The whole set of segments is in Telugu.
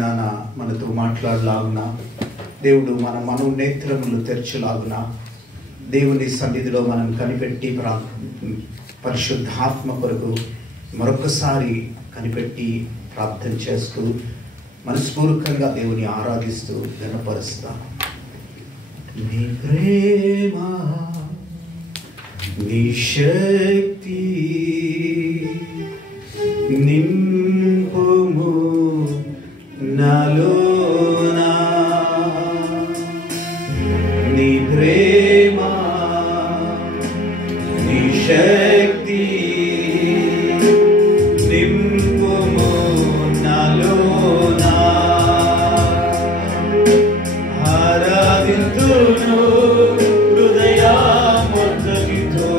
నాన్న మనతో మాట్లాడలాగున దేవుడు మన మనోనేత్రములు తెరచలాగున దేవుని సన్నిధిలో మనం కనిపెట్టి పరిశుద్ధాత్మ కొరకు మరొకసారి కనిపెట్టి ప్రార్థన చేస్తూ మనస్ఫూర్తిగా దేవుని ఆరాధిస్తూ ఘనపరుస్తాను. నీ ప్రేమ, నీ శక్తి నింపుము నాలోనా, నీ ప్రేమ, నీ శక్తి నింపుము నాలోనా, ఆరాధింతును హృదయమొత్తగితో,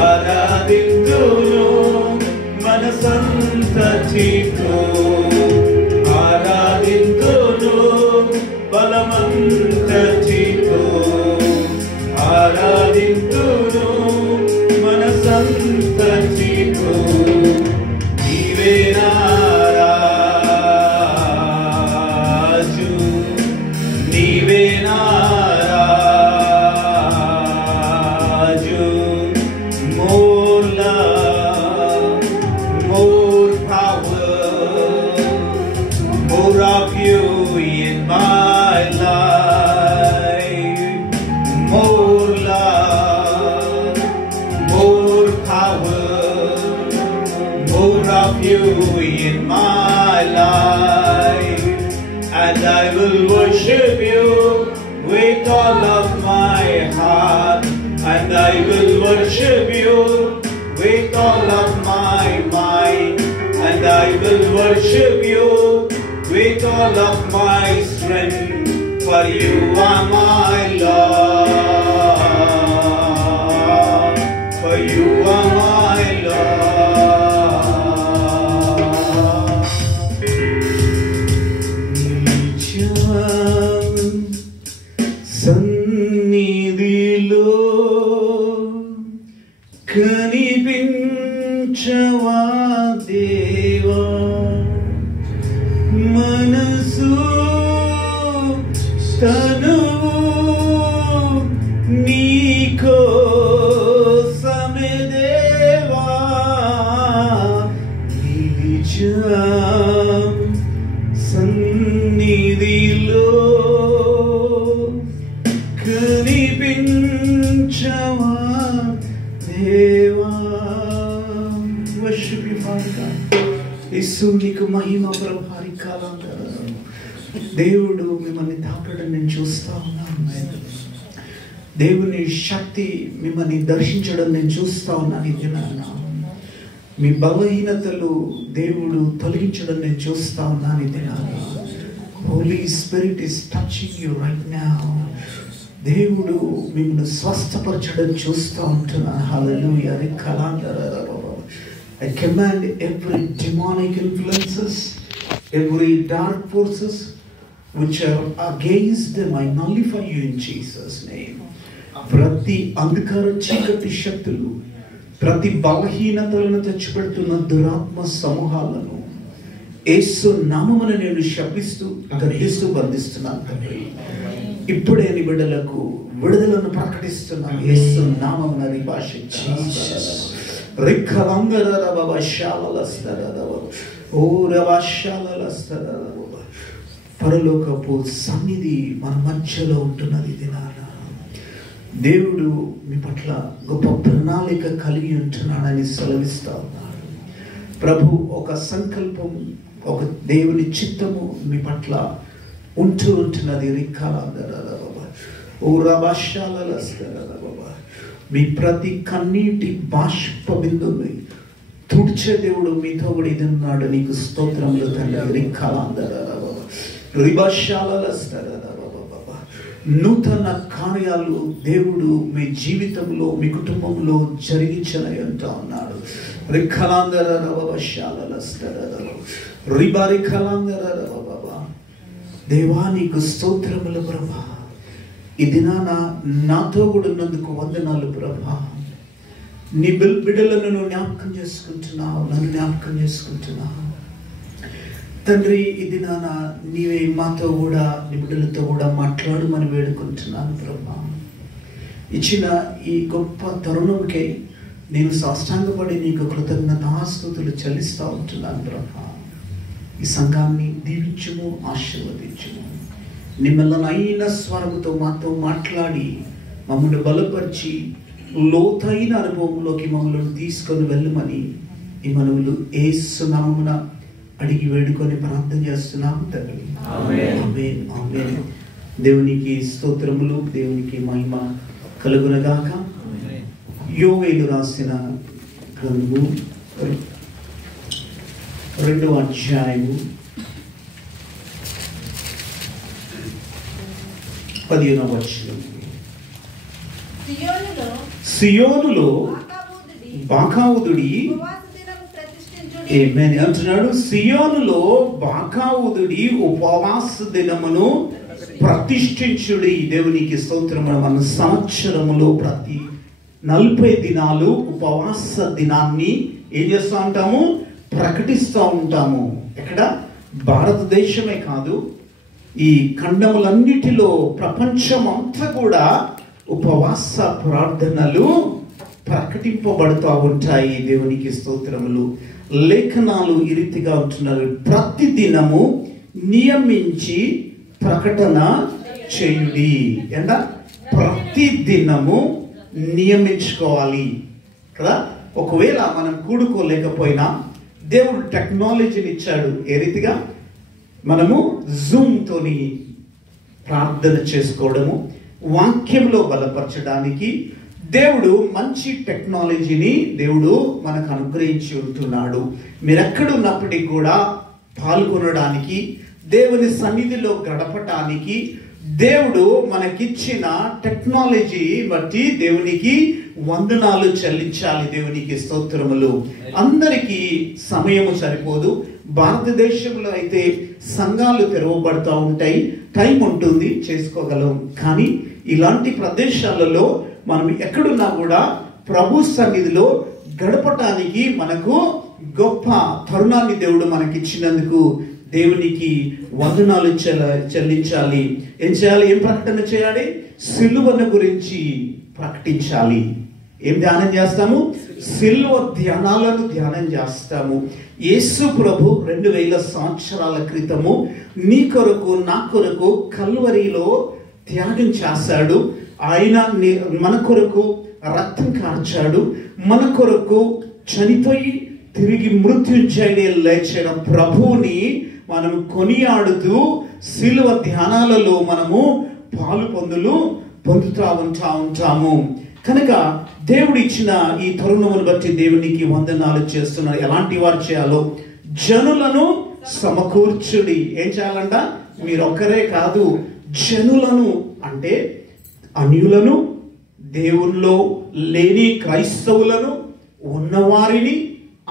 ఆరాధింతును మనసంతటితో, ఆరాధింతును బలమంతటితో, ఆరాధింతును మనసంతటితో. నీవే నా రాజు, నీవే నా రాజు. More love, more power, more of you in my life. More love, more power, more of you in my life. And I will worship you with all of my heart. And I will worship you with all of my mind. And I will worship you with all of my strength. For you are my Lord. For you are my Lord. సన్నిధిలో కనిపించవా దేవా, మనసు తనువు నీకోసమే దేవా, నిలిచాం సన్నిధిలో కనిపించవా దేవా. Worship you father God. Yesu నీకు మహిమ ప్రభారి కాలంగా దేవుడు మిమ్మల్ని తాకడం నేను చూస్తా ఉన్నాను. దేవుని శక్తి మిమ్మల్ని దర్శించడం నేను చూస్తా ఉన్నాను. ఇది మీ బలహీనతలు దేవుడు తొలగించడం నేను చూస్తా ఉన్నాను. ఇది Holy Spirit is touching you right now. దేవుడు మిమ్మల్ని స్వస్థపరచడం చూస్తూ ఉంటున్నాను. హల్లెలూయా. I command every demonic influences, every dark forces which are against them, I nullify you in Jesus' name. ప్రతి అంధకార చీకటి శక్తులు, ప్రతి బలహీనతలను తెచ్చిపెడుతున్న దురాత్మ సమూహాలను యేసు నామమున నేను శపిస్తూ గద్దిస్తూ బంధిస్తున్నాను తండ్రి. ఇప్పుడే నీ బిడ్డలకు విడుదలను ప్రకటిస్తున్నాను యేసు నామమున. భాష పరలోకపు సన్నిధి మన మధ్యలో ఉంటున్నది. దేవుడు మీ పట్ల గొప్ప ప్రణాళిక కలిగి ఉంటున్నాడని సెలవిస్తా ఉన్నాడు. ప్రభు ఒక సంకల్పం, ఒక దేవుని చిత్తము మీ పట్ల ఉంటున్నది. మీ ప్రతి కన్నీటి బాష్ప బిందుని తుడిచే దేవుడు మీతో కూడా ఇది ఉన్నాడు. నీకు స్తోత్రములు తండ్రి. నూతన కార్యాలు దేవుడు మీ జీవితంలో మీ కుటుంబంలో జరిగించని అంటా ఉన్నాడు. దేవా నీకు స్తోత్రములు ప్రభా. ఈ దినాన నాతో కూడా ఉన్నందుకు వందనాలు ప్రభా. నీ బిడ్డలను నువ్వు జ్ఞాపకం చేసుకుంటున్నావు, నన్ను జ్ఞాపకం చేసుకుంటున్నావు. తండ్రి, ఇది నాన్న నీవే మాతో కూడా నిబిడలతో కూడా మాట్లాడమని వేడుకుంటున్నాను ప్రభా. ఇచ్చిన ఈ గొప్ప తరుణంకై నేను సాష్టాంగపడి నీకు కృతజ్ఞతాస్తుతులు చెల్లిస్తూ ఉంటున్నాను ప్రభా. ఈ సంఘాన్ని దీవించుము, ఆశీర్వదించుము. నిమ్మలనైన స్వరముతో మాతో మాట్లాడి మమ్మల్ని బలపరిచి లోతైన అనుభవంలోకి మమ్మల్ని తీసుకొని వెళ్ళమని ఈ మనవులు యేసు నామమున అడిగి వేడుకొని ప్రార్థన చేస్తున్నాము తండ్రి. ఆమేన్, ఆమేన్. దేవునికి స్తోత్రములు, దేవునికి మహిమ కలుగునగాక. యోవేలు రాసిన గ్రంథము 2వ అధ్యాయము 15వ వచనం. సియోనులో బాకావుదుడి అంటున్నాడు. సియోనులో బాకావుదుడి ఉపవాస దినమును ప్రతిష్ఠించుడి. దేవునికి స్తోత్రము. మన సంవత్సరములో ప్రతి 40 దినాలు ఉపవాస దినాన్ని ఏం చేస్తూ ఉంటాము? ప్రకటిస్తూ ఉంటాము. ఎక్కడ? భారతదేశమే కాదు, ఈ ఖండములన్నిటిలో ప్రపంచం అంతా కూడా ఉపవాస ప్రార్థనలు ప్రకటింపబడుతూ ఉంటాయి. దేవునికి స్తోత్రములు. లేఖనాలు ఈ రీతిగా ఉంటున్నారు. ప్రతి దినము నియమించి ప్రకటన చేయుడి. ఎంత? ప్రతి దినము నియమించుకోవాలి కదా. ఒకవేళ మనం కూడుకోలేకపోయినా దేవుడు టెక్నాలజీని ఇచ్చాడు. ఏ రీతిగా? మనము జూమ్తోని ప్రార్థన చేసుకోవడము, వాక్యంలో బలపరచడానికి దేవుడు మంచి టెక్నాలజీని దేవుడు మనకు అనుగ్రహించి ఉంటున్నాడు. మీరెక్కడున్నప్పటికీ కూడా పాల్గొనడానికి, దేవుని సన్నిధిలో గడపటానికి దేవుడు మనకిచ్చిన టెక్నాలజీ బట్టి దేవునికి వందనాలు చెల్లించాలి. దేవునికి స్తోత్రములు. అందరికీ సమయము సరిపోదు. భారతదేశంలో అయితే సంఘాలు తెరవబడుతూ ఉంటాయి, టైం ఉంటుంది, చేసుకోగలం. కానీ ఇలాంటి ప్రదేశాలలో మనం ఎక్కడున్నా కూడా ప్రభు సన్నిధిలో గడపటానికి మనకు గొప్ప తరుణాన్ని దేవుడు మనకిచ్చినందుకు దేవునికి వందనాలు చెల్లించాలి. ఏం చేయాలి? ఏం ప్రకటన చేయాలి? సిలువను గురించి ప్రకటించాలి. ఏం ధ్యానం చేస్తాము? సిలువ ధ్యానాలను ధ్యానం చేస్తాము. యేసు ప్రభు 2000 సంవత్సరాల క్రితము నీ కొరకు నా కొరకు కల్వరిలో త్యాగం చేశాడు. ఆయన మన కొరకు రక్తం కార్చాడు. మన కొరకు చనిపోయి తిరిగి మృత్యుంజయుడే లేచిన ప్రభువుని మనం కొనియాడుతూ సిలువ ధ్యానాలలో మనము పాలు పొందుతూ ఉంటాము. కనుక దేవుడు ఇచ్చిన ఈ తరుణమును బట్టి దేవునికి వందనాలు చేస్తున్నారు. ఎలాంటి వారు చేయాలో? జనులను సమకూర్చుడి. ఏం చేయాలంట? మీరొక్కరే కాదు, జనులను అంటే అన్యులను, దేవుల్లో లేని క్రైస్తవులను, ఉన్నవారిని,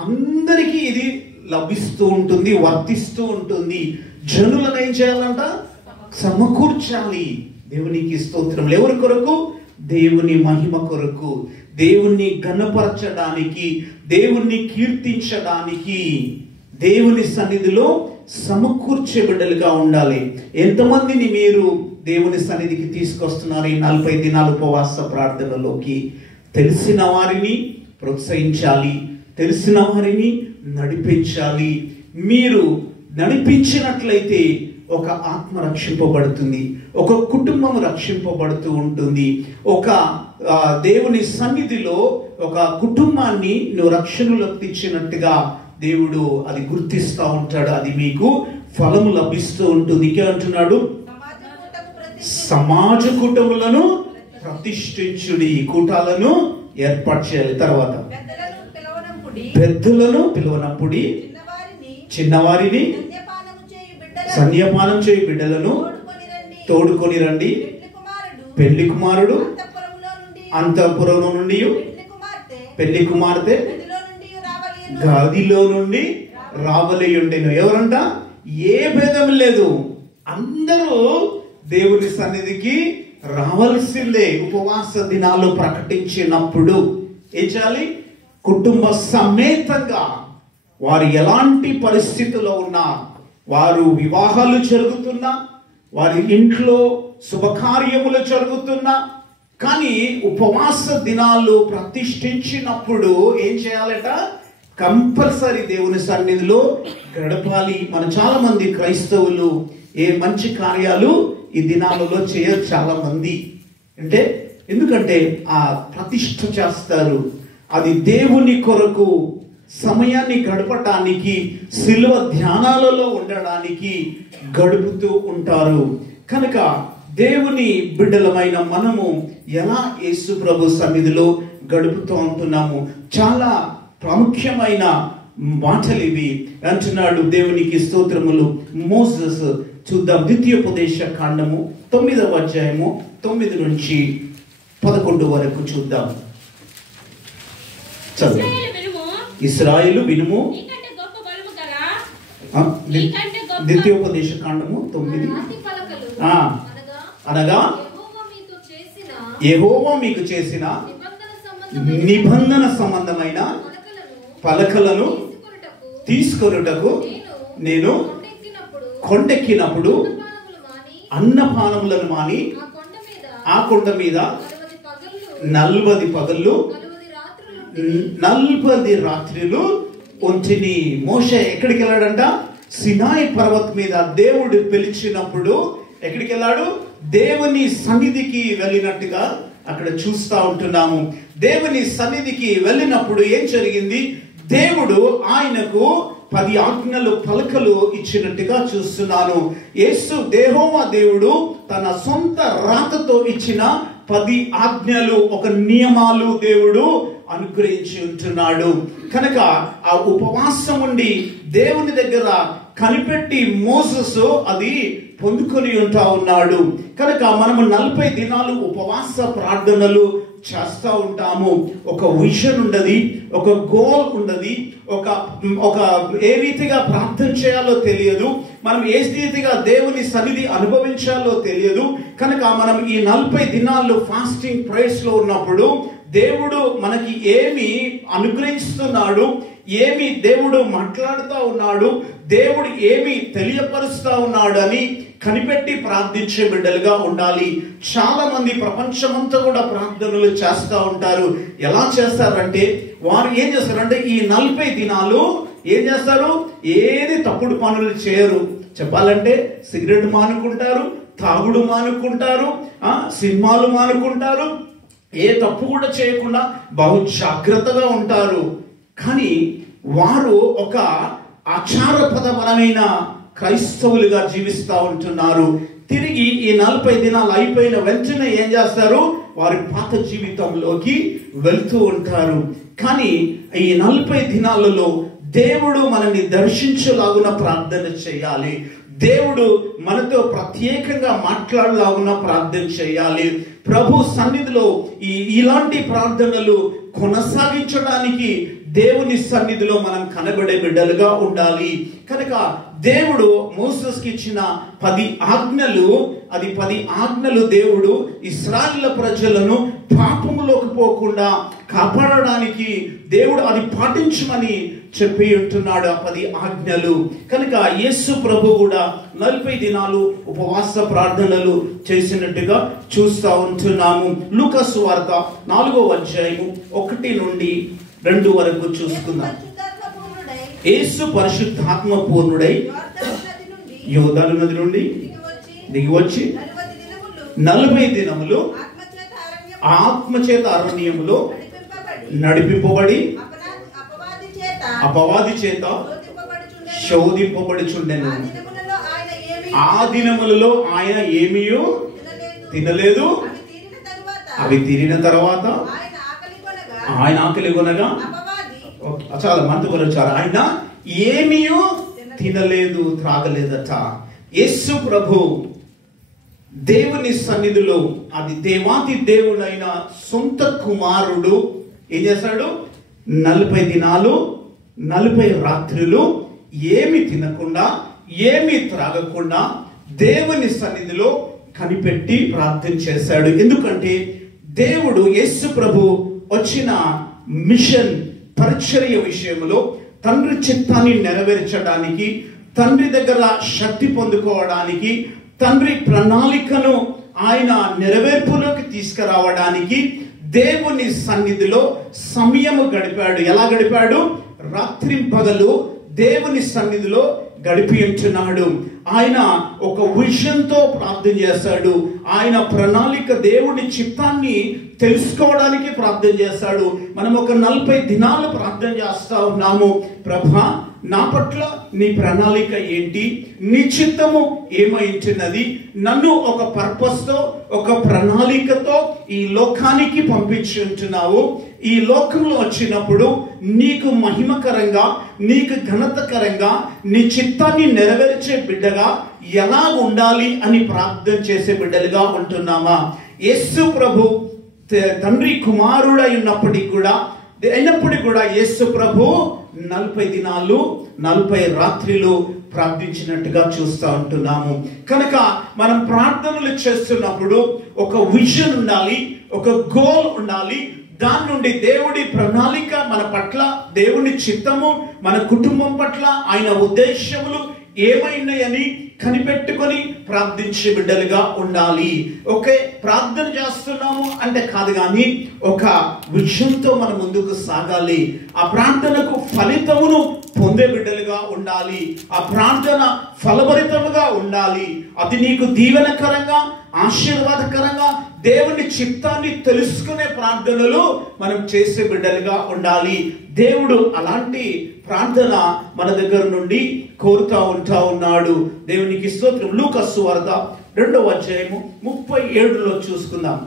అందరికీ ఇది లభిస్తూ ఉంటుంది, వర్తిస్తూ ఉంటుంది. జనులను ఏం చేయాలంట? సమకూర్చాలి. దేవునికి స్తోత్రం. ఎవరి కొరకు? దేవుని మహిమ కొరకు, దేవుణ్ణి ఘనపరచడానికి, దేవుణ్ణి కీర్తించడానికి, దేవుని సన్నిధిలో సమకూర్చే బిడ్డలుగా ఉండాలి. ఎంతమందిని మీరు దేవుని సన్నిధికి తీసుకొస్తున్నారు ఈ 40 దినాల ఉపవాస ప్రార్థనలోకి? తెలిసిన వారిని ప్రోత్సహించాలి, తెలిసిన వారిని నడిపించాలి. మీరు నడిపించినట్లయితే ఒక ఆత్మ రక్షింపబడుతుంది, ఒక కుటుంబం రక్షింపబడుతూ ఉంటుంది. ఒక దేవుని సన్నిధిలో ఒక కుటుంబాన్ని నువ్వు రక్షణలోకి తెచ్చినట్టుగా దేవుడు అది గుర్తిస్తూ ఉంటాడు. అది మీకు ఫలము లభిస్తూ ఉంటుంది. ఇంకేమంటున్నాడు? సమాజ కూటములను ప్రతిష్ఠించుడి. కూటాలను ఏర్పాటు చేయాలి. తర్వాత పెద్దలను పిలువనప్పుడు చిన్నవారిని, సన్యపానం చేయి బిడ్డలను తోడుకొని రండి. పెళ్లి కుమారుడు అంతఃపురంలో నుండి, పెళ్లి కుమార్తె గదిలో నుండి రావలి ఉండెను. ఎవరంట? ఏ భేదం లేదు, అందరూ దేవుని సన్నిధికి రావాల్సిందే. ఉపవాస దినాలు ప్రకటించినప్పుడు ఏం చేయాలి? కుటుంబ సమేతంగా వారు ఎలాంటి పరిస్థితుల్లో ఉన్నా, వారు వివాహాలు జరుగుతున్నా, వారి ఇంట్లో శుభకార్యములు జరుగుతున్నా, కానీ ఉపవాస దినాలు ప్రతిష్ఠించినప్పుడు ఏం చేయాలట? కంపల్సరీ దేవుని సన్నిధిలో గడపాలి. మన చాలా మంది క్రైస్తవులు ఏ మంచి కార్యాలు ఈ దినాలలో చేయరు చాలా మంది. అంటే ఎందుకంటే ఆ ప్రతిష్ఠ చేస్తారు, అది దేవుని కొరకు సమయాన్ని గడపడానికి, శిలువ ధ్యానాలలో ఉండడానికి గడుపుతూ ఉంటారు. కనుక దేవుని బిడ్డలమైన మనము ఎలా యేసు ప్రభు సన్నిధిలో గడుపుతూ ఉంటున్నాము? చాలా ప్రాముఖ్యమైన మాటలు ఇవి. అంటున్నాడు దేవునికి స్తోత్రములు. మోసెస్ చూద్దాం, ద్వితీయోపదేశ కాండము 9వ అధ్యాయము 9 నుంచి 11 వరకు చూద్దాం. చదువు. ఇశ్రాయేలు వినుము, ద్వితీయోపదేశ కాండము 9. అనగా యెహోవా మీకు చేసిన నిబంధన సంబంధమైన పలకలను తీసుకొనుటకు నేను కొండెక్కినప్పుడు అన్నపానములను మాని ఆ కొండ మీద 40 పగళ్ళు 40 రాత్రులు ఉంచిని. మోషే ఎక్కడికి వెళ్ళాడంట? సినాయి పర్వతం మీద దేవుడు పిలిచినప్పుడు ఎక్కడికి వెళ్ళాడు? దేవుని సన్నిధికి వెళ్ళినట్టుగా అక్కడ చూస్తా ఉంటున్నాము. దేవుని సన్నిధికి వెళ్ళినప్పుడు ఏం జరిగింది? దేవుడు ఆయనకు 10 ఆజ్ఞలు పలకలు ఇచ్చినట్టుగా చూస్తున్నాను. యేసు యెహోవా దేవుడు తన సొంత రాతతో ఇచ్చిన 10 ఆజ్ఞలు, ఒక నియమాలు దేవుడు అనుగ్రహించి ఉంటున్నాడు. కనుక ఆ ఉపవాసం ఉండి దేవుని దగ్గర కనిపెట్టి మోసెస్ అది పొందుకొని ఉంటా ఉన్నాడు. కనుక మనము 40 దినాలు ఉపవాస ప్రార్థనలు చేస్తూ ఉంటాము. ఒక విజన్ ఉండదు, ఒక గోల్ ఉండదు, ఒక ఏ రీతిగా ప్రార్థన చేయాలో తెలియదు, మనం ఏ రీతిగా దేవుని సన్నిధి అనుభవించాలో తెలియదు. కనుక మనం ఈ 40 దినాలు ఫాస్టింగ్ ప్రేయర్స్ లో ఉన్నప్పుడు దేవుడు మనకి ఏమి అనుగ్రహిస్తున్నాడు, ఏమి దేవుడు మాట్లాడుతూ ఉన్నాడు, దేవుడు ఏమి తెలియపరుస్తా ఉన్నాడు అని కనిపెట్టి ప్రార్థించే బిడ్డలుగా ఉండాలి. చాలా మంది ప్రపంచమంతా కూడా ప్రార్థనలు చేస్తూ ఉంటారు. ఎలా చేస్తారంటే వారు ఏం చేస్తారంటే ఈ 40 దినాలు ఏం చేస్తారు? ఏది తప్పుడు పనులు చేయరు. చెప్పాలంటే సిగరెట్ మానుకుంటారు, తాగుడు మానుకుంటారు, సినిమాలు మానుకుంటారు, ఏ తప్పు కూడా చేయకుండా బహు జాగ్రత్తగా ఉంటారు. కానీ వారు ఒక ఆచారపరమైన క్రైస్తవులుగా జీవిస్తూ ఉంటున్నారు. తిరిగి ఈ 40 దినాలు అయిపోయిన వెంటనే ఏం చేస్తారు? వారి పాత జీవితంలోకి వెళ్తూ ఉంటారు. కానీ ఈ 40 దినాలలో దేవుడు మనల్ని దర్శించలాగున ప్రార్థన చేయాలి. దేవుడు మనతో ప్రత్యేకంగా మాట్లాడలాగున ప్రార్థన చేయాలి. ప్రభు సన్నిధిలో ఇలాంటి ప్రార్థనలు కొనసాగించడానికి దేవుని సన్నిధిలో మనం కనబడే బిడ్డలుగా ఉండాలి. కనుక దేవుడు మోసెస్కి ఇచ్చిన 10 ఆజ్ఞలు, అది 10 ఆజ్ఞలు దేవుడు ఇశ్రాయేలు ప్రజలను పాపములోకి పోకుండా కాపాడడానికి దేవుడు అది పాటించమని చెప్పి ఉంటున్నాడు ఆ 10 ఆజ్ఞలు. కనుక యేసు ప్రభు కూడా 40 దినాలు ఉపవాస ప్రార్థనలు చేసినట్టుగా చూస్తూ ఉంటున్నాము. లూకా సువార్త 4వ అధ్యాయము 1 నుండి 2 వరకు చూసుకుందాం. యేసు పరిశుద్ధాత్మ పూర్ణుడై యోర్దాను నది నుండి దిగివచ్చి 40 దినములు ఆత్మచేత అరణ్యములో నడిపింపబడి అపవాది చేత శోధింపబడుచుండెను. ఆ దినములలో ఆయన ఏమీయూ తినలేదు. అవి తీరిన తర్వాత ఆయన ఆకలి కొనగా చాలా మంది వచ్చారు. ఆయన ఏమీయూ తినలేదు, త్రాగలేదట. యేసు ప్రభు దేవుని సన్నిధిలో, అది దేవాది దేవుడైన సొంత కుమారుడు ఏం చేశాడు? 40 దినాలు 40 రాత్రులు ఏమి తినకుండా, ఏమి త్రాగకుండా దేవుని సన్నిధిలో కనిపెట్టి ప్రార్థన చేశాడు. ఎందుకంటే దేవుడు యేసు ప్రభు వచ్చిన మిషన్ పరిచర్య విషయంలో తండ్రి చిత్తాన్ని నెరవేర్చడానికి, తండ్రి దగ్గర శక్తి పొందుకోవడానికి, తండ్రి ప్రణాళికను ఆయన నెరవేర్పులోకి తీసుకురావడానికి దేవుని సన్నిధిలో సమయము గడిపాడు. ఎలా గడిపాడు? రాత్రింపగలు దేవుని సన్నిధిలో గడిపి ఉంటున్నాడు. ఆయన ఒక విజన్తో ప్రార్థన చేశాడు. ఆయన ప్రణాళిక, దేవుని చిత్తాన్ని తెలుసుకోవడానికి ప్రార్థన చేశాడు. మనం ఒక 40 దినాలు ప్రార్థన చేస్తా ఉన్నాము. ప్రభా, నా పట్ల నీ ప్రణాళిక ఏంటి? నీ చిత్తము ఏమైంటున్నది? నన్ను ఒక పర్పస్తో, ఒక ప్రణాళికతో ఈ లోకానికి పంపించి ఉంటున్నావు. ఈ లోకంలో వచ్చినప్పుడు నీకు మహిమకరంగా, నీకు ఘనతకరంగా, నీ చిత్తాన్ని నెరవేర్చే బిడ్డగా ఎలా ఉండాలి అని ప్రార్థన చేసే బిడ్డలుగా ఉంటున్నామా? యేసు ప్రభు తండ్రి కుమారుడై ఉన్నప్పటికీ కూడా యేసు ప్రభు 40 దినాలు 40 రాత్రిలు ప్రార్థించినట్టుగా చూస్తూ ఉంటున్నాము. కనుక మనం ప్రార్థనలు చేస్తున్నప్పుడు ఒక విజన్ ఉండాలి, ఒక గోల్ ఉండాలి. దాని నుండి దేవుడి ప్రణాళిక మన పట్ల, దేవుని చిత్తము మన కుటుంబం పట్ల, ఆయన ఉద్దేశములు ఏమైనాయని కనిపెట్టుకొని ప్రార్థించే బిడ్డలుగా ఉండాలి. ఓకే, ప్రార్థన చేస్తున్నాము అంటే కాదు, కానీ ఒక విషయంతో మనం ముందుకు సాగాలి. ఆ ప్రార్థనకు ఫలితమును పొందే బిడ్డలుగా ఉండాలి. ఆ ప్రార్థన ఫలభరితముగా ఉండాలి. అది నీకు దీవెనకరంగా, ఆశీర్వాదకరంగా, దేవుని చిత్తాన్ని తెలుసుకునే ప్రార్థనలు మనం చేసే బిడ్డలుగా ఉండాలి. దేవుడు అలాంటి ప్రార్థన మన దగ్గర నుండి కోరుతా ఉన్నాడు. దేవునికి స్తోత్రం. లూకా సువార్త 2వ అధ్యాయము 37లో చూసుకుందాం.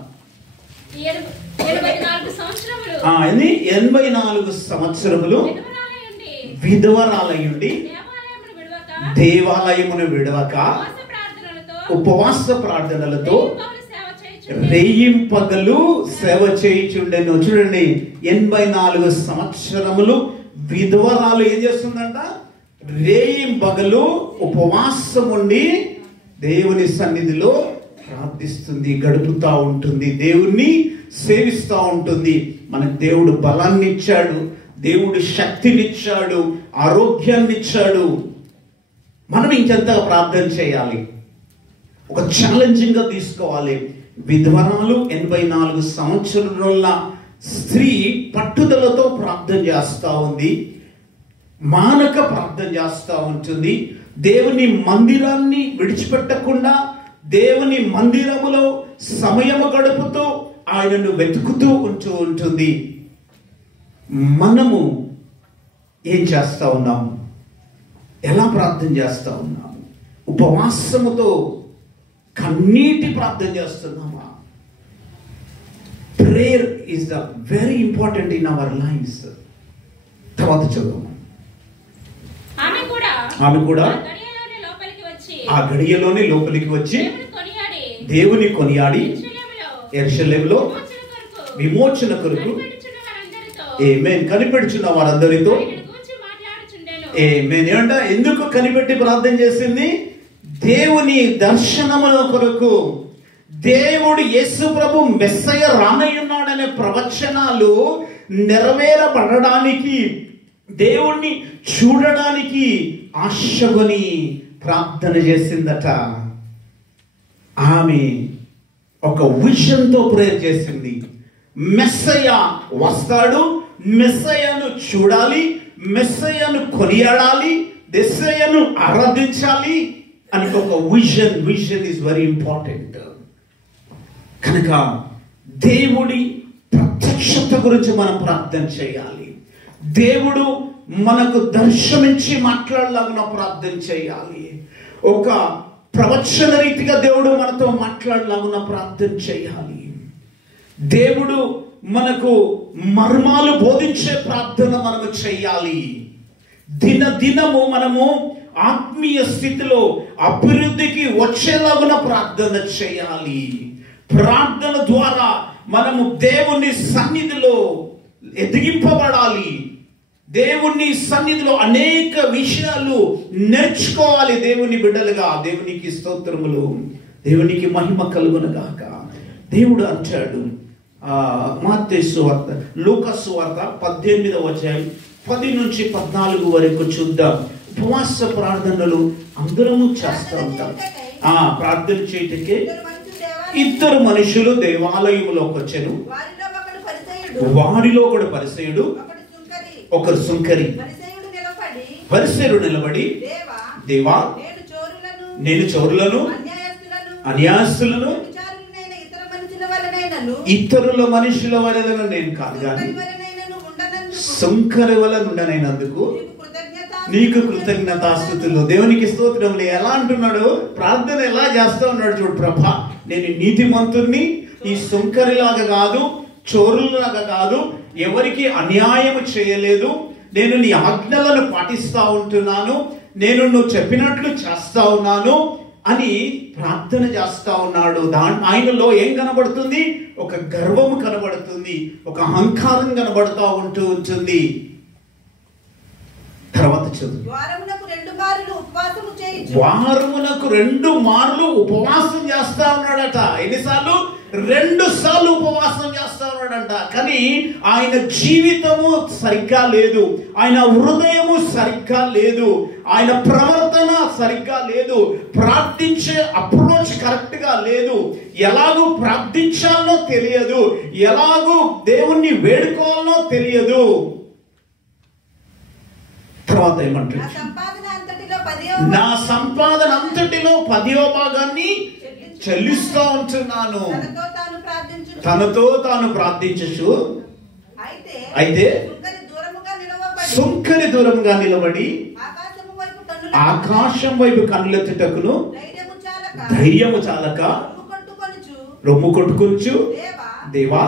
84 సంవత్సరములు విధవరాలయుండి దేవాలయమును విడవక ఉపవాస ప్రార్థనలతో రేయింపగలు సేవ చేయుచుండెను. చూడండి, 84 సంవత్సరములు విధవరాలు ఏం చేస్తుందంట? రేయింపగలు ఉపవాసం ఉండి దేవుని సన్నిధిలో ప్రార్థిస్తుంది, గడుపుతా ఉంటుంది, దేవుణ్ణి సేవిస్తూ ఉంటుంది. మనకు దేవుడు బలాన్ని ఇచ్చాడు, దేవుడు శక్తినిచ్చాడు, ఆరోగ్యాన్ని ఇచ్చాడు. మనం ఇంకెంతగా ప్రార్థన చేయాలి? ఒక ఛాలెంజింగ్ గా తీసుకోవాలి. విధవరాలు 84 సంవత్సరాల స్త్రీ పట్టుదలతో ప్రార్థన చేస్తూ ఉంది, మానక ప్రార్థన చేస్తూ ఉంటుంది. దేవుని మందిరాన్ని విడిచిపెట్టకుండా దేవుని మందిరములో సమయము గడుపుతూ ఆయనను వెతుకుతూ ఉంటుంది. మనము ఏం చేస్తా ఉన్నాము? ఎలా ప్రార్థన చేస్తా ఉన్నాము? ఉపవాసముతో కన్నీటి ప్రార్థన చేస్తున్నామా? Prayer is the very important in our lives. తర్వాత చదువు. ఆమె కూడా ఆ గడియలోనే లోపలికి వచ్చి దేవుని కొనియాడి యెరూషలేములో విమోచన కొరకు ఆమేన్ కనిపెట్టుచున్న వారందరితో ఆమేన్. ఎందుకు కనిపెట్టి ప్రార్థన చేసింది? దేవుని దర్శనముల కొరకు. దేవుడు యేసు ప్రభు మెస్సయ్య రానయ్యున్నాడనే ప్రవచనాలు నెరవేరబడడానికి, దేవుణ్ణి చూడడానికి ఆశగొని ప్రార్థన చేసిందట. ఆమె ఒక విజన్తో ప్రేయర్ చేసింది. మెస్సయ్య వస్తాడు, మెస్సయ్యను చూడాలి, మెస్సయ్యను కొనియాడాలి, మెస్సయ్యను ఆరాధించాలి అని ఒక విజన్ ఈజ్ వెరీ ఇంపార్టెంట్. కనుక దేవుడి ప్రత్యక్షత గురించి మనం ప్రార్థన చేయాలి. దేవుడు మనకు దర్శనమిచ్చి మాట్లాడలాగా ప్రార్థన చేయాలి. ఒక ప్రవచన రీతిగా దేవుడు మనతో మాట్లాడలాగా ప్రార్థన చేయాలి. దేవుడు మనకు మర్మాలు బోధించే ప్రార్థన మనము చేయాలి. దినదినము మనము ఆత్మీయ స్థితిలో అభివృద్ధికి వచ్చేలాగున ప్రార్థన చేయాలి. ప్రార్థన ద్వారా మనము దేవుని సన్నిధిలో ఎదిగింపబడాలి. దేవుని సన్నిధిలో అనేక విషయాలు నేర్చుకోవాలి. దేవుని బిడ్డలుగా దేవునికి స్తోత్రములు, దేవునికి మహిమ కలుగునుగాక. దేవుడు అంటాడు, మత్తయి సువార్త, లూకా సువార్త 18వ అధ్యాయం 10 నుంచి 14 వరకు చూద్దాం. ఉపవాస ప్రార్థనలు అందరము చేస్తూ ఉంటాం. ప్రార్థన చేయటకే ఇద్దరు మనుషులు దేవాలయంలోకి వచ్చారు. వారిలో ఒకడు పరిసయుడు, ఒకరు సుంకరి. పరిసయుడు నిలబడి, దేవా, నేను చోరులను, అన్యాయస్తులను, ఇతరుల మనుషుల వలన నేను కాదు కానీ సుంకరి వలన ఉండనైనందుకు నీకు కృతజ్ఞతాస్తుతులు. దేవునికి స్తోత్రములు. ఎలా అంటున్నాడు? ప్రార్థన ఎలా చేస్తా ఉన్నాడు చూడు. ప్రభా, నేను నీతిమంతుణ్ణి, ఈ సుంకరిలాగా కాదు, చోరులాగా కాదు, ఎవరికి అన్యాయం చేయలేదు, నేను నీ ఆజ్ఞలను పాటిస్తా ఉంటున్నాను, నేను నువ్వు చెప్పినట్లు చేస్తా ఉన్నాను అని ప్రార్థన చేస్తా ఉన్నాడు. ఆయనలో ఏం కనబడుతుంది? ఒక గర్వం కనబడుతుంది, ఒక అహంకారం కనబడుతూ ఉంటుంది. తర్వాత చదువు. వారమునకు 2 మార్లు ఉపవాసం చేస్తా ఉన్నాడట. ఎన్నిసార్లు? 2 సార్లు ఉపవాసం చేస్తా ఉన్నాడంట. కానీ ఆయన జీవితము సరిగ్గా లేదు, ఆయన హృదయము సరిగ్గా లేదు, ఆయన ప్రవర్తన సరిగ్గా లేదు, ప్రార్థించే అప్రోచ్ కరెక్ట్ గా లేదు, ఎలాగూ ప్రార్థించాలనో తెలియదు, ఎలాగూ దేవుణ్ణి వేడుకోవాలనో తెలియదు. తర్వాత ఏమంటాడు? నా సంపాదన అంతటిలో 10వ భాగాన్ని చెల్లిస్తూ ఉంటున్నాను. తనతో తాను ప్రార్థించు. అయితే సుంకరి దూరంగా నిలబడి ఆకాశం వైపు కన్నులెత్తుటకును ధైర్యము చాలక రొమ్ము కొట్టుకొనుచు, దేవా,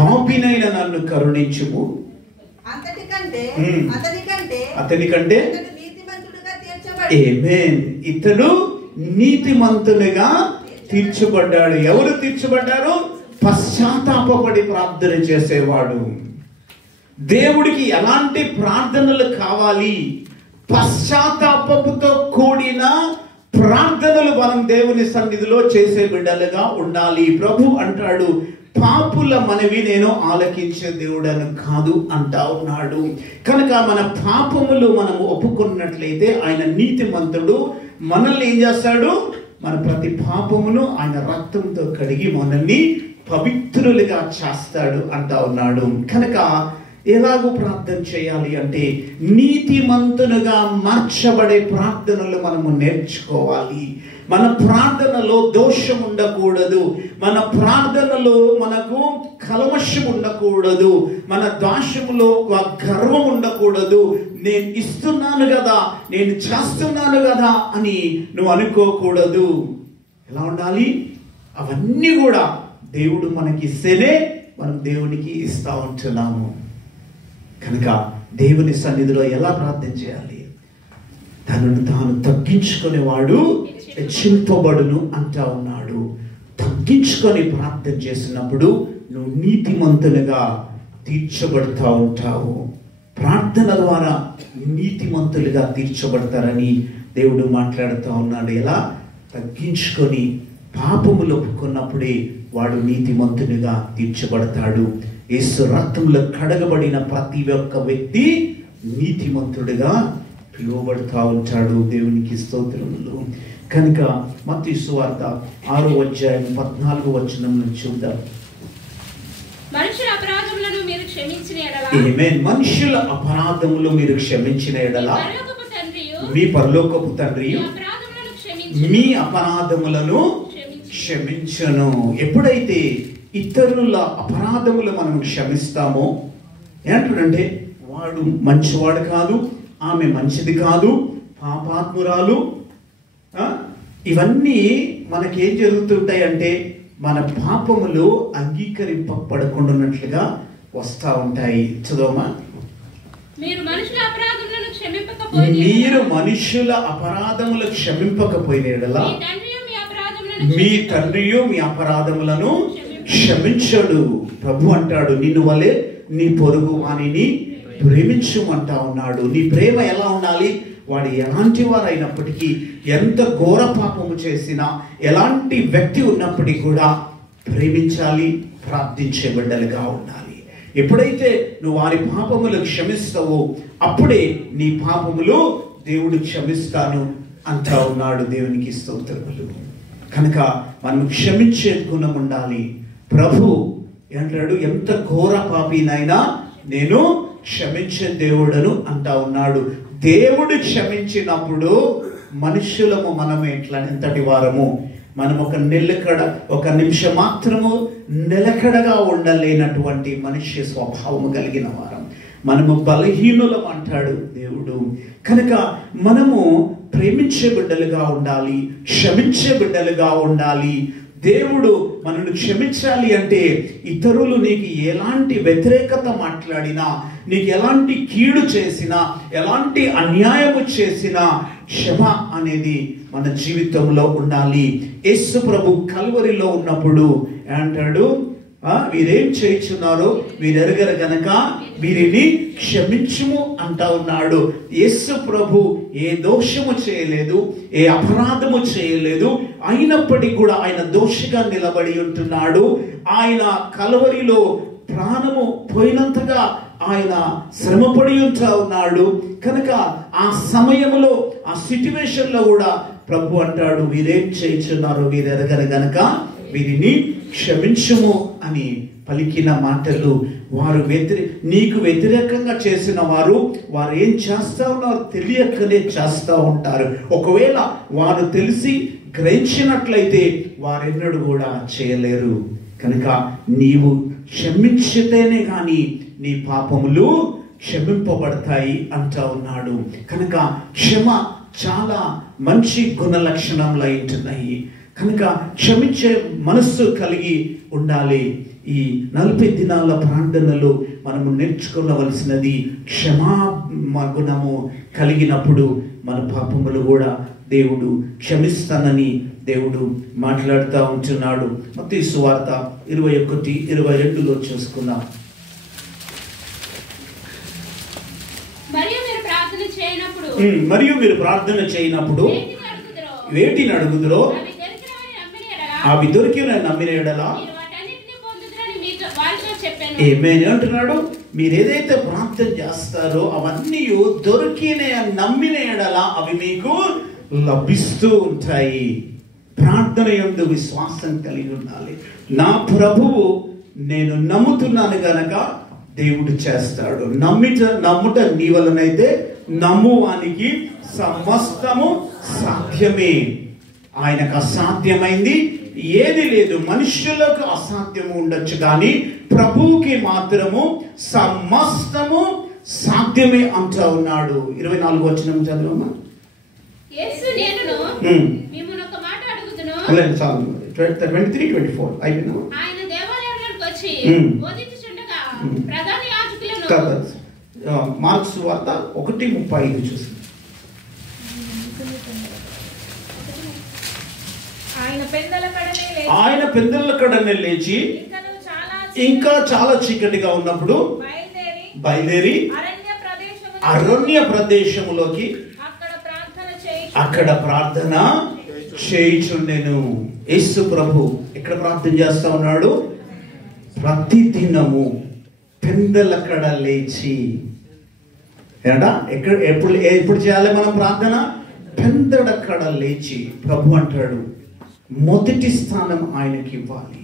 పాపినైన నన్ను కరుణించుము, అతనికంటే ఆమేన్, ఇతడు నీతిమంతునిగా తీర్చబడ్డాడు. ఎవరు తీర్చబడ్డారు? పశ్చాత్తాపపడి ప్రార్థన చేసేవాడు. దేవుడికి ఎలాంటి ప్రార్థనలు కావాలి? పశ్చాత్తాపముతో కూడిన ప్రార్థనలు మనం దేవుని సన్నిధిలో చేసే బిడ్డలుగా ఉండాలి. ప్రభు అంటాడు, పాపుల మనవి నేను ఆలకించే దేవుడను కాదు అంటా ఉన్నాడు. కనుక మన పాపములు మనం ఒప్పుకున్నట్లయితే ఆయన నీతిమంతుడు. మనల్ని ఏం చేస్తాడు? మన ప్రతి పాపమును ఆయన రక్తంతో కడిగి మనల్ని పవిత్రులుగా చేస్తాడు అంటా ఉన్నాడు. కనుక ఎలాగో ప్రార్థన చేయాలి అంటే నీతిమంతునుగా మార్చబడే ప్రార్థనలు మనము నేర్చుకోవాలి. మన ప్రార్థనలో దోషం ఉండకూడదు, మన ప్రార్థనలో మనకు కల్మషం ఉండకూడదు, మన దోషములో గర్వం ఉండకూడదు. నేను ఇస్తున్నాను కదా, నేను చేస్తున్నాను కదా అని నువ్వు అనుకోకూడదు. ఎలా ఉండాలి? అవన్నీ కూడా దేవుడు మనకి ఇస్తేనే మనం దేవునికి ఇస్తా ఉంటున్నాము. కనుక దేవుని సన్నిధిలో ఎలా ప్రార్థన చేయాలి? తనను తాను తగ్గించుకునేవాడు హెచ్చింపబడును అంటా ఉన్నాడు. తగ్గించుకొని ప్రార్థన చేసినప్పుడు నువ్వు నీతిమంతులుగా తీర్చబడుతూ ఉంటావు. ప్రార్థన ద్వారా నీతిమంతులుగా తీర్చబడతారని దేవుడు మాట్లాడుతూ ఉన్నాడు. ఎలా? తగ్గించుకొని పాపములు ఒప్పుకున్నప్పుడే వాడు నీతిమంతునిగా తీర్చబడతాడు. యేసు రక్తంలో కడగబడిన ప్రతి ఒక్క వ్యక్తి నీతిమంతుడిగా పిలువబడుతూ ఉంటాడు. దేవునికి స్తోత్రములు. కనుక మత్తయి సువార్త 6వ అధ్యాయం 14వ వచనం నుంచి చూద్దాం. మనుషుల అపరాధములను మీరు క్షమించిన యెడల, ఆమేన్, మనుషుల అపరాధములు మీరు క్షమించిన యెడల మీ పరలోకపు తండ్రి మీ అపరాధములను క్షమించును. ఎప్పుడైతే ఇతరుల అపరాధములు మనం క్షమిస్తామో, ఏంటంటే వాడు మంచివాడు కాదు, ఆమె మంచిది కాదు, పాపాత్మురాలు, ఇవన్నీ మనకేం జరుగుతుంటాయి అంటే మన పాపములు అంగీకరింపబడకుండాన్నట్లుగా వస్తూ ఉంటాయి. చదవమా. మీరు మనుషుల అపరాధములను క్షమింపకపోయిన యెడల మీ తండ్రియు మీ అపరాధములను క్షమించడు. ప్రభు అంటాడు, నిన్ను వలె నీ పొరుగు వానిని ప్రేమించుమంటా ఉన్నాడు. నీ ప్రేమ ఎలా ఉండాలి? వాడు ఎలాంటి వారు అయినప్పటికీ, ఎంత ఘోర పాపము చేసినా, ఎలాంటి వ్యక్తి ఉన్నప్పటికీ కూడా ప్రేమించాలి, ప్రార్థించే బిడ్డలుగా ఉండాలి. ఎప్పుడైతే నువ్వు వారి పాపములు క్షమిస్తావో అప్పుడే నీ పాపములు దేవుడు క్షమిస్తాను అంటా ఉన్నాడు. దేవునికి స్తోత్రములు. కనుక మనం క్షమించే గుణం ఉండాలి. ప్రభు అంటాడు, ఎంత ఘోర పాపినైనా నేను క్షమించే దేవుడను అంటా ఉన్నాడు. దేవుడు క్షమించినప్పుడు మనుషులము మనం ఎంతటి వారము? మనం ఒక నిమిషం మాత్రము నిలకడగా ఉండలేనటువంటి మనుష్య స్వభావము కలిగిన వారం. మనము బలహీనులం అంటాడు దేవుడు. కనుక మనము ప్రేమించే బిడ్డలుగా ఉండాలి, క్షమించే బిడ్డలుగా ఉండాలి. దేవుడు మనల్ని క్షమించాలి అంటే ఇతరులు నీకు ఎలాంటి వ్యతిరేకత మాట్లాడినా, నీకు ఎలాంటి కీడు చేసినా, ఎలాంటి అన్యాయము చేసినా క్షమ అనేది మన జీవితంలో ఉండాలి. యేసు ప్రభు కల్వరిలో ఉన్నప్పుడు అంటాడు, వీరేం చేయుచున్నారో వీరెరగరు గనక వీరిని క్షమించుము అంటా ఉన్నాడు. యేసు ప్రభు ఏ దోషము చేయలేదు, ఏ అపరాధము చేయలేదు. అయినప్పటికీ కూడా ఆయన దోషిగా నిలబడి ఉంటున్నాడు. ఆయన కల్వరిలో ప్రాణము పోయినంతగా ఆయన శ్రమపడి ఉంటా ఉన్నాడు. కనుక ఆ సమయంలో, ఆ సిట్యువేషన్ లో కూడా ప్రభు అంటాడు, వీరేం చేయుచున్నారో వీరెరగరు గనక వీరిని క్షమించుము అని పలికిన మాటలు. వారు నీకు వ్యతిరేకంగా చేసిన వారు ఏం చేస్తా ఉన్నారో తెలియకనే చేస్తూ ఉంటారు. ఒకవేళ వారు తెలిసి గ్రహించినట్లయితే వారెన్నడూ కూడా చేయలేరు. కనుక నీవు క్షమించితేనే కానీ నీ పాపములు క్షమింపబడతాయి అంటా ఉన్నాడు. కనుక క్షమ చాలా మంచి గుణ లక్షణంలో ఉంటున్నాయి. కనుక క్షమించే మనస్సు కలిగి ఉండాలి. ఈ 40 దినాల ప్రార్థనలు మనము నేర్చుకోవలసినది క్షమా గుణము కలిగినప్పుడు మన పాపములు కూడా దేవుడు క్షమిస్తానని దేవుడు మాట్లాడుతూ ఉంటున్నాడు. మత్తయి సువార్త 21:22లో చూసుకున్నాం. మరియు మీరు ప్రార్థన చేయనప్పుడు వేటిని అడుగుదురో అవి దొరికిన నమ్మిన ఎడలా ఏమేని అంటున్నాడు, మీరు ఏదైతే ప్రార్థన చేస్తారో అవన్నీ దొరికిన నమ్మిన ఎడలా అవి మీకు లభిస్తూ ఉంటాయి. ప్రార్థన యందు విశ్వాసం కలిగి ఉండాలి. నా ప్రభువు నేను నమ్ముతున్నాను గనక దేవుడు చేస్తాడు. నమ్ముట నీ వలనైతే నమ్మువానికి సమస్తము సాధ్యమే. ఆయనకు అసాధ్యమైంది ఏది లేదు. మనుష్యులకు అసాధ్యము ఉండొచ్చు కానీ ప్రభువుకి మాత్రము సమస్తము సాధ్యమే అంటా ఉన్నాడు. 24వ వచనం చదవమ్మా. యేసు నేనును మిమ్మును ఒక మాట అడుగుదును. 23-24 అయిపోయినా. ఆయన దేవాలయంలోకి వచ్చి బోధించుచుండగా ప్రధాన యాజకులను మార్క్స్ వార్త 1:35 చూసి ఆయన పెందల కడనే లేచి ఇంకా చాలా చీకటిగా ఉన్నప్పుడు బయలుదేరి అరణ్య ప్రదేశములోకి అక్కడ ప్రార్థన చేయుచుండెను. యేసు ప్రభు ఎక్కడ ప్రార్థన చేస్తా ఉన్నాడు? ప్రతిదినము పెందల కడ లేచి. ఎప్పుడు చేయాలి మనం ప్రార్థన? పెందల కడ లేచి. ప్రభు అంటాడు మొదటి స్థానం ఆయనకి ఇవ్వాలి.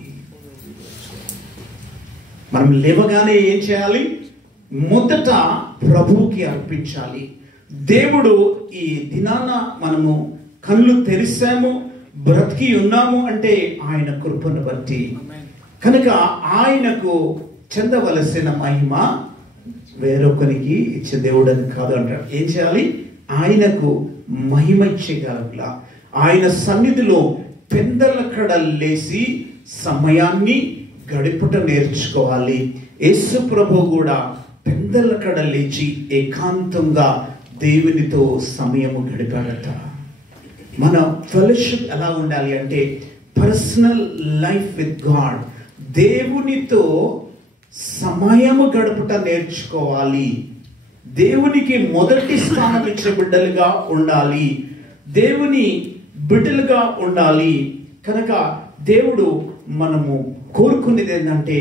మనం లేవగానే ఏం చేయాలి? మొదట ప్రభువుకి అర్పించాలి. దేవుడు ఈ దినాన మనము కళ్ళు తెరిసాము, బ్రతికి ఉన్నాము అంటే ఆయన కృపను బట్టి. కనుక ఆయనకు చెందవలసిన మహిమ వేరొకరికి ఇచ్చే దేవుడని కాదు అంటాడు. ఏం చేయాలి? ఆయనకు మహిమ ఇచ్చేగలలా ఆయన సన్నిధిలో పెందలకడ లేసి సమయాన్ని గడుపుట నేర్చుకోవాలి. యేసు ప్రభు కూడా పెందలకడ లేచి ఏకాంతంగా దేవునితో సమయము గడిపాడట. మన ఫెలోషిప్ ఎలా ఉండాలి అంటే పర్సనల్ లైఫ్ విత్ గాడ్, దేవునితో సమయము గడుపుట నేర్చుకోవాలి. దేవునికి మొదటి స్థానం ఇచ్చే బిడ్డలుగా ఉండాలి, దేవుని బిడ్డలుగా ఉండాలి. కనుక దేవుడు మనము కోరుకునేది ఏంటంటే